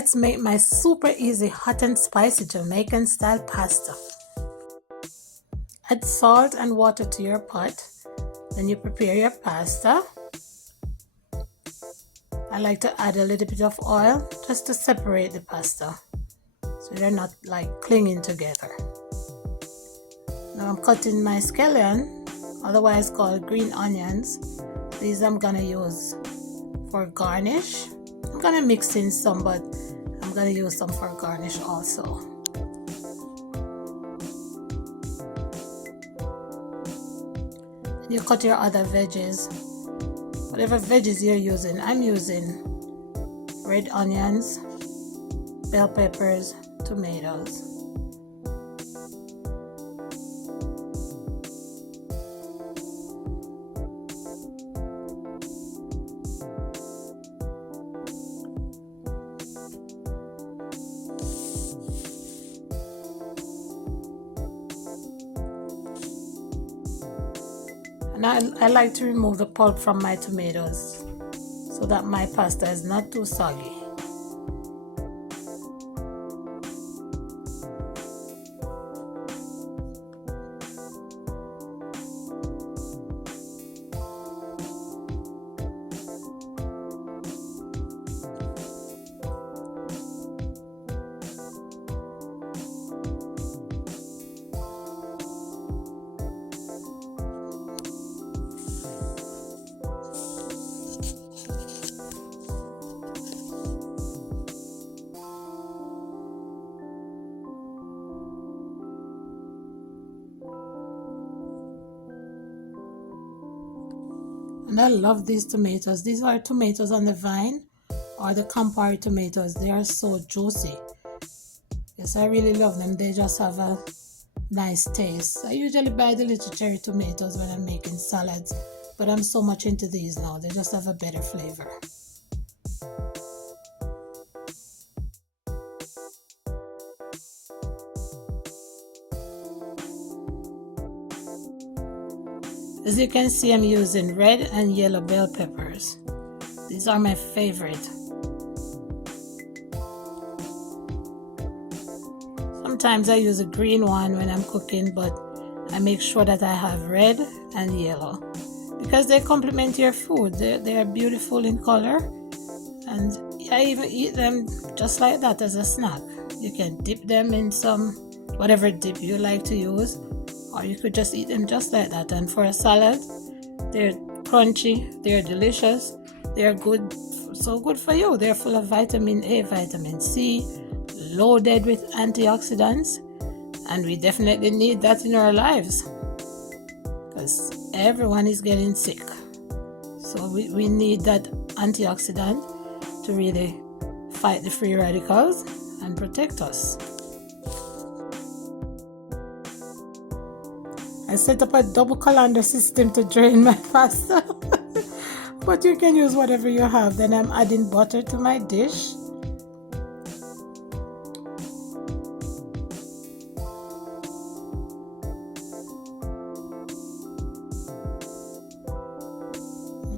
let's make my super easy hot and spicy Jamaican style pasta. Add salt and water to your pot. Then you prepare your pasta. I like to add a little bit of oil just to separate the pasta so they're not like clinging together. Now I'm cutting my scallion, otherwise called green onions. These I'm gonna use for garnish. I'm gonna mix in some, but I'm gonna use some for garnish also. And you cut your other veggies, whatever veggies you're using. I'm using red onions, bell peppers, tomatoes. And I like to remove the pulp from my tomatoes so that my pasta is not too soggy. And I love these tomatoes. These are tomatoes on the vine or the Campari tomatoes. They are so juicy. Yes, I really love them. They just have a nice taste. I usually buy the little cherry tomatoes when I'm making salads, but I'm so much into these now. They just have a better flavor. As you can see, I'm using red and yellow bell peppers. These are my favorite. Sometimes I use a green one when I'm cooking, but I make sure that I have red and yellow because they complement your food. They are beautiful in color, and I even eat them just like that as a snack. You can dip them in some whatever dip you like to use, or you could just eat them just like that. And for a salad, they're crunchy, they're delicious, they're good, so good for you. They're full of vitamin A, vitamin C, loaded with antioxidants, and we definitely need that in our lives because everyone is getting sick. So we need that antioxidant to really fight the free radicals and protect us. I set up a double colander system to drain my pasta, but you can use whatever you have. Then I'm adding butter to my dish.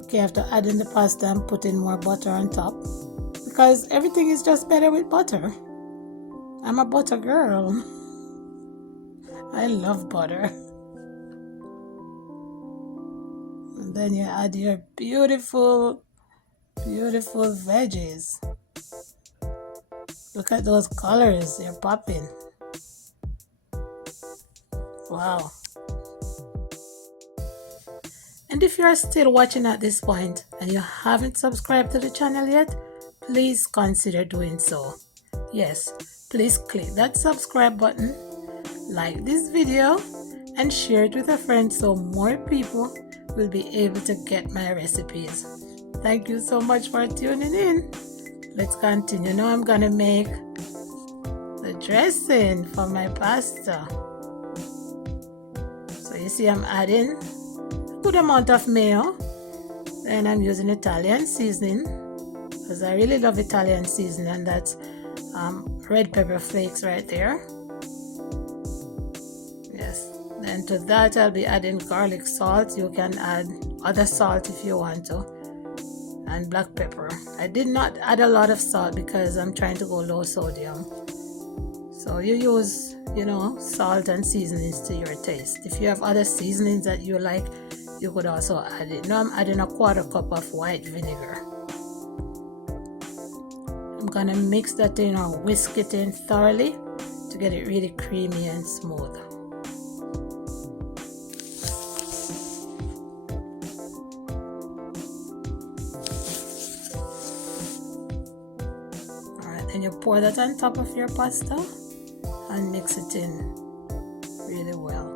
Okay, after adding the pasta, I'm putting more butter on top because everything is just better with butter. I'm a butter girl. I love butter. And then you add your beautiful, beautiful veggies. Look at those colors, they're popping. Wow. And if you are still watching at this point and you haven't subscribed to the channel yet, please consider doing so. Yes, please click that subscribe button, like this video, and share it with a friend so more people will be able to get my recipes. Thank you so much for tuning in. Let's continue. Now I'm gonna make the dressing for my pasta. So you see I'm adding a good amount of mayo. Then I'm using Italian seasoning because I really love Italian seasoning, and that's red pepper flakes right there. Yes. Then to that I'll be adding garlic salt. You can add other salt if you want to, and black pepper. I did not add a lot of salt because I'm trying to go low sodium. So you use, salt and seasonings to your taste. If you have other seasonings that you like, you could also add it. Now I'm adding a quarter cup of white vinegar. I'm gonna mix that in or whisk it in thoroughly to get it really creamy and smooth. Alright, then you pour that on top of your pasta and mix it in really well.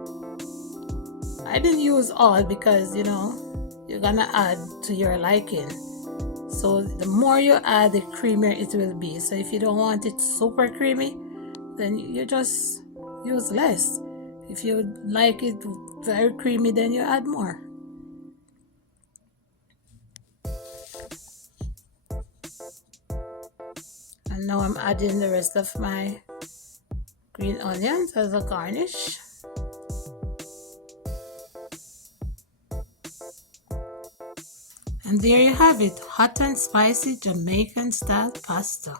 I didn't use all because you're gonna add to your liking. So the more you add, the creamier it will be. So if you don't want it super creamy, then you just use less. If you like it very creamy, then you add more. And now I'm adding the rest of my green onions as a garnish. And there you have it, hot and spicy Jamaican style pasta.